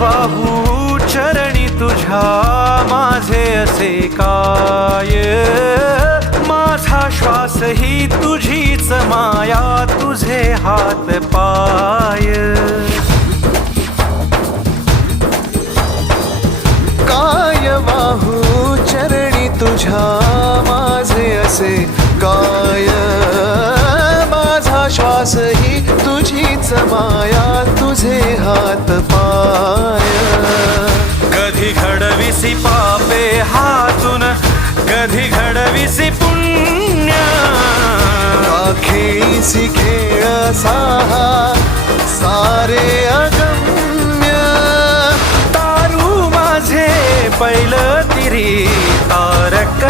वाहू चरणी तुझ्या माझे असे काय? माझा श्वास ही तुझीच माया तुझे हात पाय. काय वाहू चरणी तुझ्या माझे असे काय? माझा श्वास ही तुझीच माया तुझे हात पाय कधी घडविसी पापे हातून कधी घडविसी पुण्य. राखेसी खेळ साहा सारे अगम्य. तारू माझे पैल तिरी तारक